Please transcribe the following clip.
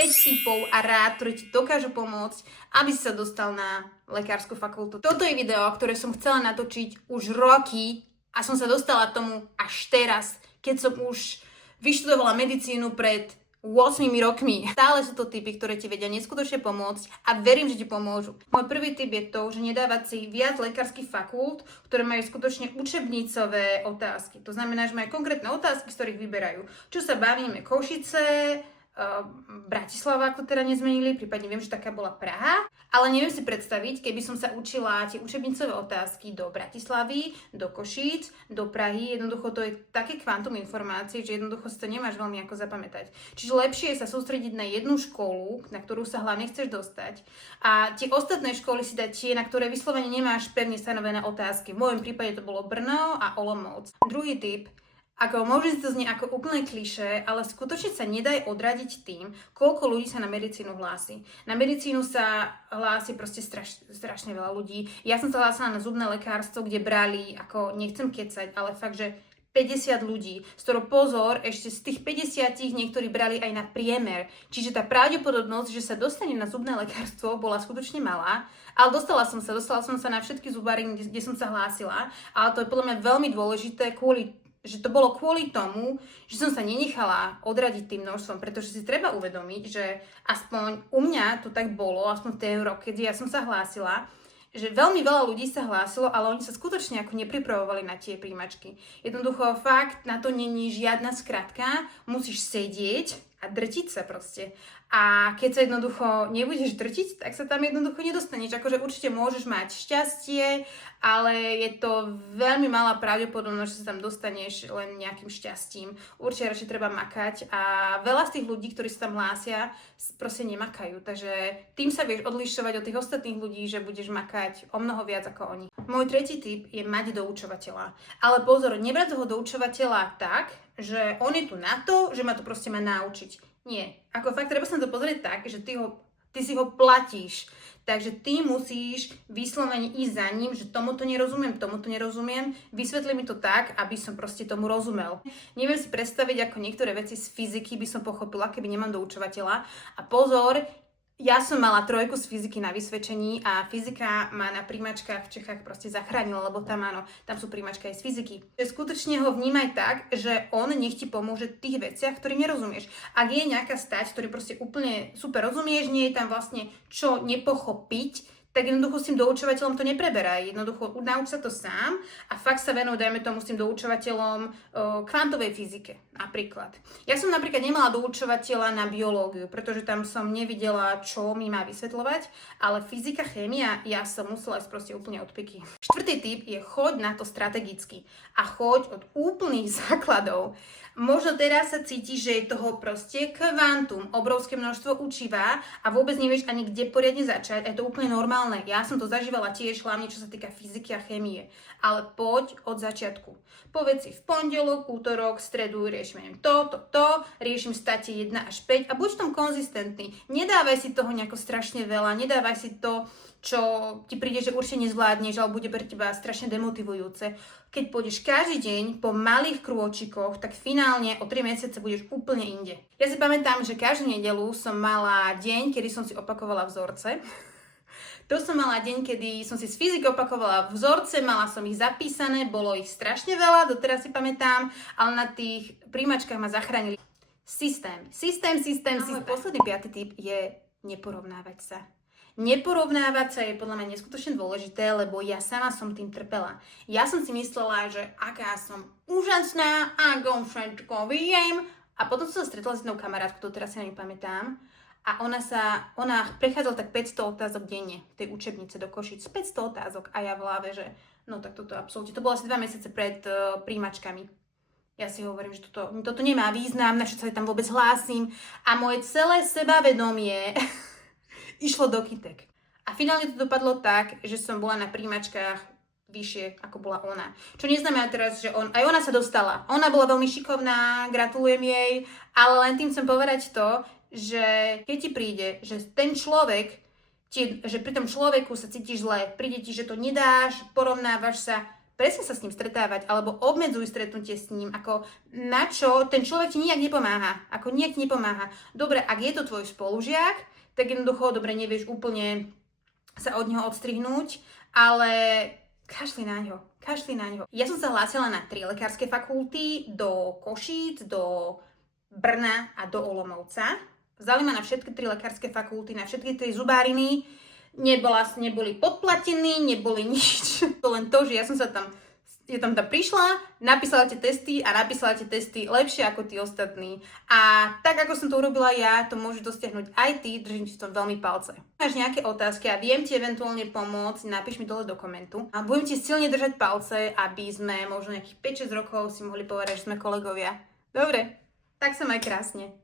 5 typov a rád, ktoré ti dokážu pomôcť, aby si sa dostal na lekársku fakultu. Toto je video, ktoré som chcela natočiť už roky a som sa dostala k tomu až teraz, keď som už vyštudovala medicínu pred 8 rokmi. Stále sú to tipy, ktoré ti vedia neskutočne pomôcť a verím, že ti pomôžu. Môj prvý tip je to, že nedávať si viac lekárskych fakult, ktoré majú skutočne učebnicové otázky. To znamená, že majú konkrétne otázky, z ktorých vyberajú. Čo sa bavíme, Košice, Bratislava, ako teda nezmenili, prípadne viem, že taká bola Praha, ale neviem si predstaviť, keby som sa učila tie učebnicové otázky do Bratislavy, do Košíc, do Prahy, jednoducho to je také kvantum informácií, že jednoducho si to nemáš veľmi ako zapamätať. Čiže lepšie je sa sústrediť na jednu školu, na ktorú sa hlavne chceš dostať a tie ostatné školy si dať tie, na ktoré vyslovene nemáš pevne stanovené otázky. V môjom prípade to bolo Brno a Olomouc. Druhý tip. Ako môže to znieť ako úplne klišé, ale skutočne sa nedaj odradiť tým, koľko ľudí sa na medicínu hlási. Na medicínu sa hlási proste strašne veľa ľudí. Ja som sa hlásila na zubné lekárstvo, kde brali, ako nechcem kecať, ale fakt, že 50 ľudí, z ktorého pozor, ešte z tých 50 niektorí brali aj na priemer. Čiže tá pravdepodobnosť, že sa dostane na zubné lekárstvo, bola skutočne malá. Ale dostala som sa na všetky zubári, kde som sa hlásila. Ale to je podľa mňa veľmi dôležité že to bolo kvôli tomu, že som sa nenechala odradiť tým množstvom, pretože si treba uvedomiť, že aspoň u mňa to tak bolo, aspoň v tej roke, keď ja som sa hlásila, že veľmi veľa ľudí sa hlásilo, ale oni sa skutočne ako nepripravovali na tie príjmačky. Jednoducho fakt, na to není žiadna skratka, musíš sedieť a drtiť sa proste. A keď sa jednoducho nebudeš drtiť, tak sa tam jednoducho nedostaneš. Akože určite môžeš mať šťastie, ale je to veľmi malá pravdepodobnosť, že sa tam dostaneš len nejakým šťastím. Určite radšej treba makať a veľa z tých ľudí, ktorí sa tam hlásia, proste nemakajú. Takže tým sa vieš odlišovať od tých ostatných ľudí, že budeš makať o mnoho viac ako oni. Môj tretí tip je mať doučovateľa. Ale pozor, nebrať toho doučovateľa tak, že on je tu na to, že ma to proste má naučiť. Nie. Ako fakt treba sa na to pozrieť tak, že ty si ho platíš. Takže ty musíš vyslovene ísť za ním, že tomuto nerozumiem, vysvetli mi to tak, aby som proste tomu rozumel. Neviem si predstaviť, ako niektoré veci z fyziky by som pochopila, keby nemám doučovateľa. A pozor, ja som mala 3 z fyziky na vysvedčení a fyzika ma na príjmačkách v Čechách proste zachránila, lebo tam áno, tam sú príjmačky aj z fyziky. Skutočne ho vnímaj tak, že on nech ti pomôže v tých veciach, ktorým nerozumieš. Ak je nejaká stať, ktorý proste úplne super rozumieš, nie je tam vlastne čo nepochopiť, tak jednoducho s tým doučovateľom to nepreberaj. Jednoducho nauč sa to sám a fakt sa venuj, dajme tomu, s tým doučovateľom kvantovej fyzike napríklad. Ja som napríklad nemala doučovateľa na biológiu, pretože tam som nevidela, čo mi má vysvetľovať, ale fyzika, chémia, ja som musela ísť proste úplne od piky. Štvrtý tip je choď na to strategicky a choď od úplných základov. Možno teraz sa cítiš, že je toho proste kvantum, obrovské množstvo učiva a vôbec nevieš ani kde poriadne začať. Je to úplne normálne. Ja som to zažívala tiež, hlavne čo sa týka fyziky a chémie. Ale poď od začiatku. Povedz si v pondelok, útorok, stredu riešime riešim state 1 až 5 a buď v tom konzistentný. Nedávaj si toho nejako strašne veľa, nedávaj si to, čo ti príde, že určite nezvládneš, ale bude pre teba strašne demotivujúce. Keď pôjdeš každý deň po malých krôčikoch, tak finálne o 3 mesiace budeš úplne inde. Ja si pamätám, že každú nedeľu som mala deň, kedy som si opakovala vzorce. To som mala deň, kedy som si z fyziky opakovala vzorce, mala som ich zapísané, bolo ich strašne veľa, doteraz si pamätám, ale na tých príjmačkách ma zachránili. Systém. Môj posledný 5. tip je neporovnávať sa. Neporovnávať sa je podľa mňa neskutočne dôležité, lebo ja sama som tým trpela. Ja som si myslela, že aká som úžasná, ako všetko viem. A potom som sa stretla s jednou kamarátkou, ktorú teraz si na ňu pamätám. A ona prechádzala tak 500 otázok denne v tej učebnice do Košíc. 500 otázok a ja v hlave, že no tak toto absolútne. To bolo asi 2 mesiace pred príjmačkami. Ja si hovorím, že toto nemá význam, na čo sa tam vôbec hlásim. A moje celé sebavedomie išlo do kytek. A finálne to dopadlo tak, že som bola na príjmačkách vyššie, ako bola ona. Čo neznamená teraz, že aj ona sa dostala. Ona bola veľmi šikovná, gratulujem jej, ale len tým chcem povedať to, že keď ti príde, že ten človek, že pri tom človeku sa cítiš zle, príde ti, že to nedáš, porovnávaš sa, presne sa s ním stretávať, alebo obmedzuj stretnutie s ním, ako na čo ten človek ti nijak nepomáha. Dobre, ak je to tvoj spolužiak, tak jednoducho, dobre, nevieš úplne sa od neho odstrihnúť, ale kašli na ňo. Ja som sa hlásila na 3 lekárske fakulty, do Košíc, do Brna a do Olomouca. Vzali ma na všetky 3 lekárske fakulty, na všetky 3 zubáriny. Neboli podplatení, neboli nič. To len to, že ja tam prišla, napísala tie testy lepšie ako tí ostatní. A tak, ako som to urobila ja, to môže dosiahnuť aj ty, držím ti v tom veľmi palce. Máš nejaké otázky a viem ti eventuálne pomôcť, napíš mi dole do komentu. A budem ti silne držať palce, aby sme možno nejakých 5-6 rokov si mohli povedať, že sme kolegovia. Dobre, tak sa maj krásne.